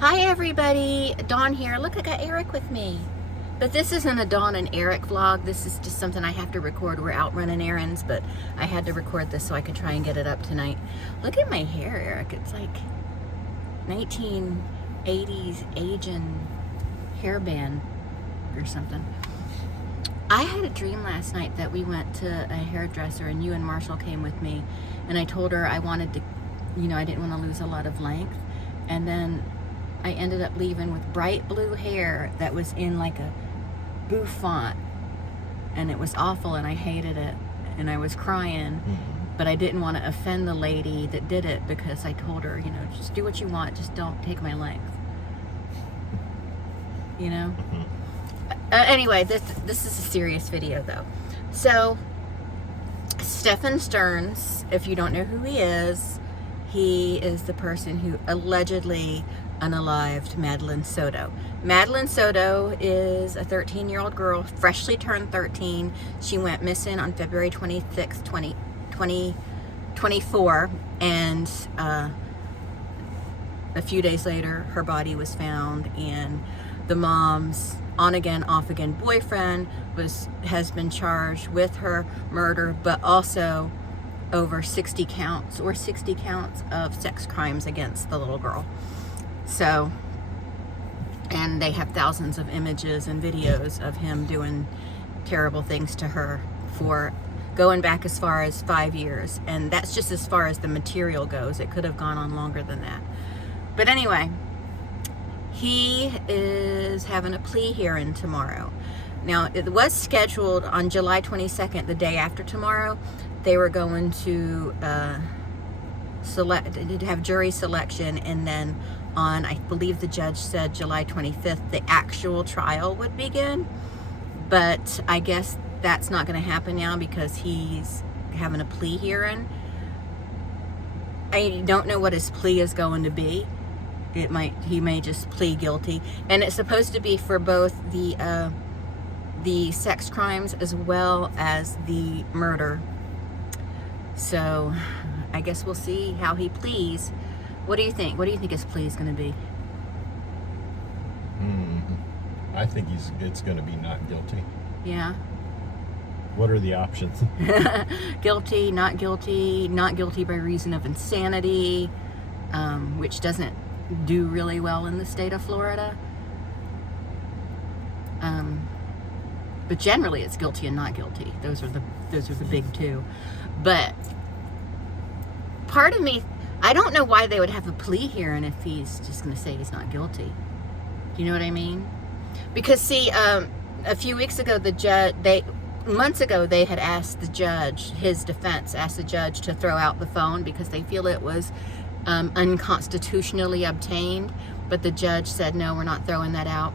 Hi everybody, Dawn here. Look, I got Eric with me. But this isn't a Dawn and Eric vlog. This is just something I have to record. We're out running errands, but I had to record this so I could try and get it up tonight. Look at my hair, Eric. It's like 1980s Asian hairband or something. I had a dream last night that we went to a hairdresser and you and Marshall came with me, and I told her I wanted to, I didn't want to lose a lot of length, and then I ended up leaving with bright blue hair that was in like a bouffant, and it was awful and I hated it and I was crying, but I didn't want to offend the lady that did it because I told her, just do what you want, just don't take my length. Anyway, this is a serious video though. So Stephen Stearns, if you don't know who he is the person who allegedly unalived Madeline Soto. Madeline Soto is a 13-year-old girl, freshly turned 13. She went missing on February 26, 2024, and a few days later, her body was found, and the mom's on-again, off-again boyfriend has been charged with her murder, but also over 60 counts of sex crimes against the little girl. So, and they have thousands of images and videos of him doing terrible things to her for going back as far as 5 years. And that's just as far as the material goes. It could have gone on longer than that. But anyway, he is having a plea hearing tomorrow. Now, it was scheduled on July 22nd, the day after tomorrow. They were going to have jury selection, and then on, I believe the judge said July 25th, the actual trial would begin. But I guess that's not going to happen now because he's having a plea hearing. I don't know what his plea is going to be. He may just plead guilty, and it's supposed to be for both the sex crimes as well as the murder. So I guess we'll see how he pleads. What do you think? What do you think his plea is going to be? I think it's going to be not guilty. Yeah. What are the options? Guilty, not guilty by reason of insanity, which doesn't do really well in the state of Florida. But generally it's guilty and not guilty. Those are the big two. But part of me, I don't know why they would have a plea hearing if he's just going to say he's not guilty. Do you know what I mean? Because see, a few weeks ago, months ago, they had asked the judge, his defense asked the judge to throw out the phone because they feel it was unconstitutionally obtained. But the judge said, no, we're not throwing that out.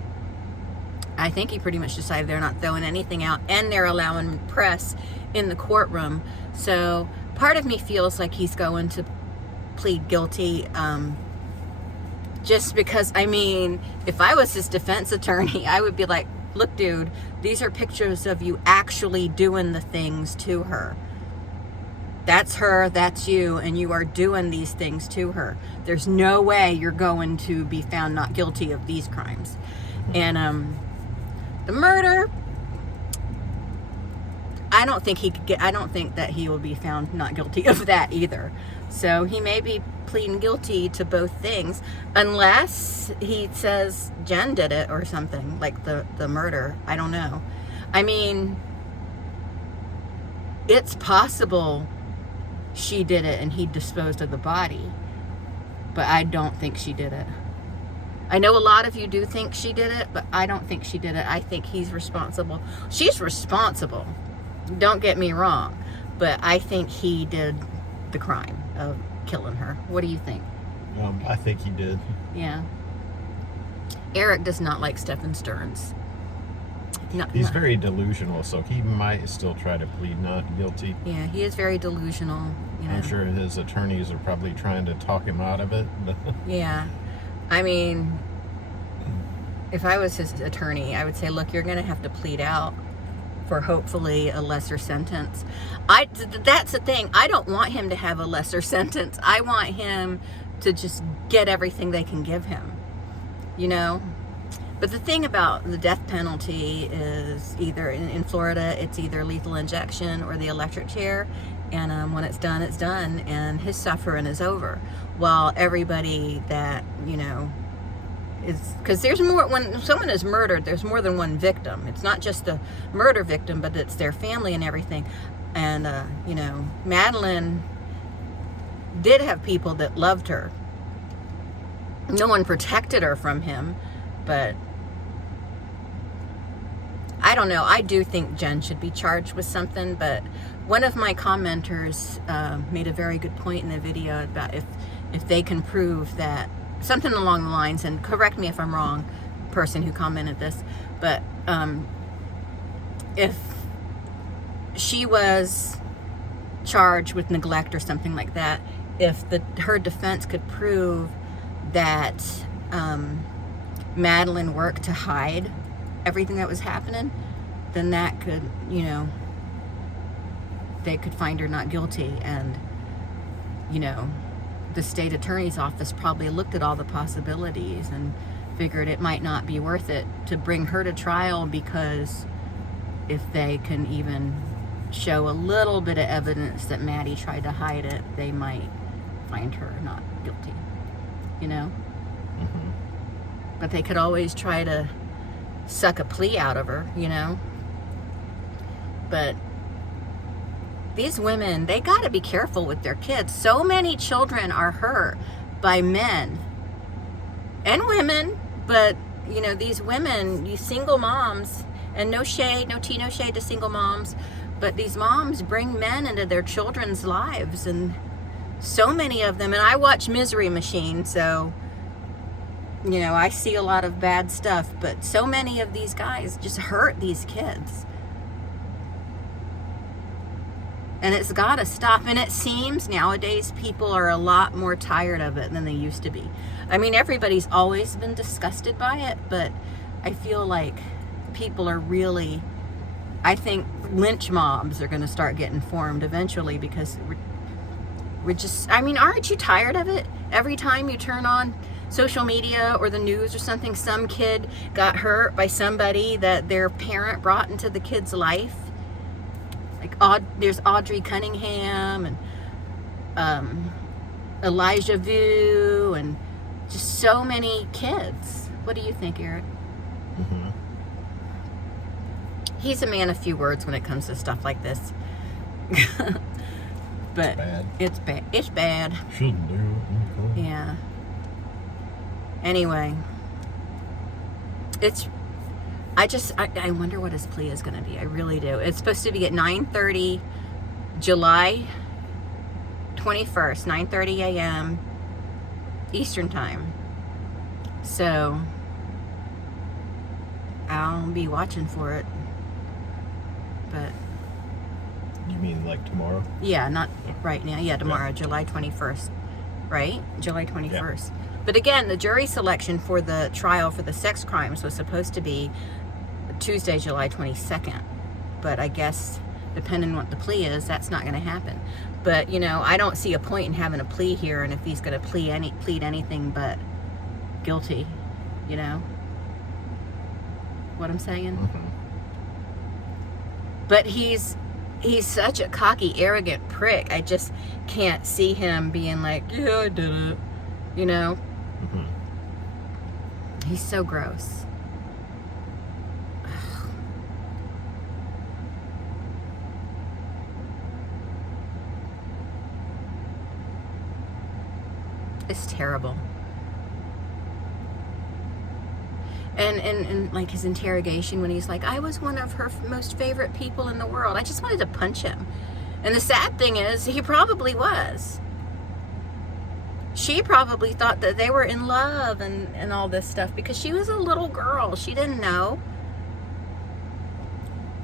I think he pretty much decided they're not throwing anything out, and they're allowing press in the courtroom. So part of me feels like he's going to plead guilty, just because, if I was his defense attorney, I would be like, look, dude, these are pictures of you actually doing the things to her. That's her, that's you, and you are doing these things to her. There's no way you're going to be found not guilty of these crimes. And the murder, I don't think that he will be found not guilty of that either. So he may be pleading guilty to both things, unless he says Jen did it or something, like the murder. I don't know. It's possible she did it and he disposed of the body, but I don't think she did it. I know a lot of you do think she did it, but I don't think she did it. I think he's responsible. She's responsible. Don't get me wrong, but I think he did the crime of killing her. What do you think? I think he did. Yeah. Eric does not like Stephen Stearns. He's very delusional, so he might still try to plead not guilty. Yeah, he is very delusional. I'm sure his attorneys are probably trying to talk him out of it. Yeah. If I was his attorney, I would say, look, you're going to have to plead out for hopefully a lesser sentence. That's the thing. I don't want him to have a lesser sentence. I want him to just get everything they can give him. you know. But the thing about the death penalty is either in Florida, it's either lethal injection or the electric chair. And when it's done, and his suffering is over. While everybody that, you know, is, because there's more, when someone is murdered, there's more than one victim. It's not just the murder victim, but it's their family and everything. And, you know, Madeline did have people that loved her. No one protected her from him, but I don't know. I do think Jen should be charged with something, but one of my commenters made a very good point in the video about if they can prove that, something along the lines, and correct me if I'm wrong, person who commented this, but if she was charged with neglect or something like that, if her defense could prove that Madeline worked to hide everything that was happening, then that could, you know, they could find her not guilty. And, you know, the state attorney's office probably looked at all the possibilities and figured it might not be worth it to bring her to trial, because if they can even show a little bit of evidence that Maddie tried to hide it, they might find her not guilty, you know. Mm-hmm. But they could always try to suck a plea out of her, you know. But these women, they got to be careful with their kids. So many children are hurt by men and women, but, you know, these women, these single moms, and no shade, no tea, no shade to single moms, but these moms bring men into their children's lives, and so many of them, and I watch Misery Machine, so, you know, I see a lot of bad stuff, but so many of these guys just hurt these kids. And it's got to stop. And it seems nowadays people are a lot more tired of it than they used to be. I mean, everybody's always been disgusted by it, but I feel like people are really, I think lynch mobs are going to start getting formed eventually, because we're just, I mean, aren't you tired of it? Every time you turn on social media or the news or something, some kid got hurt by somebody that their parent brought into the kid's life. Like there's Audrey Cunningham and Elijah Vu, and just so many kids. What do you think, Eric? Mm-hmm. He's a man of few words when it comes to stuff like this. But it's bad. It's bad. Shouldn't do it. Yeah. Anyway, I wonder what his plea is going to be. I really do. It's supposed to be at 9:30, July 21st, 9:30 a.m. Eastern Time. So I'll be watching for it. But you mean like tomorrow? Yeah, not right now. Yeah, tomorrow, July 21st. Right? July 21st. Yeah. But again, the jury selection for the trial for the sex crimes was supposed to be Tuesday, July 22nd. But I guess, depending on what the plea is, that's not going to happen. But, you know, I don't see a point in having a plea here, and if he's going to plead anything but guilty, you know? What I'm saying? Mm-hmm. But he's such a cocky, arrogant prick. I just can't see him being like, yeah, I did it. You know? Mm-hmm. He's so gross. It's terrible. And like his interrogation when he's like, I was one of her most favorite people in the world. I just wanted to punch him. And the sad thing is, he probably was. She probably thought that they were in love and all this stuff, because she was a little girl. She didn't know.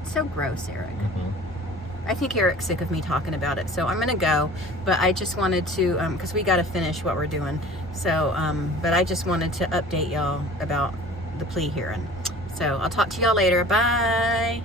So gross, Eric. Mm-hmm. I think Eric's sick of me talking about it, so I'm going to go. But I just wanted to, because we got to finish what we're doing. So, but I just wanted to update y'all about the plea hearing. So I'll talk to y'all later. Bye.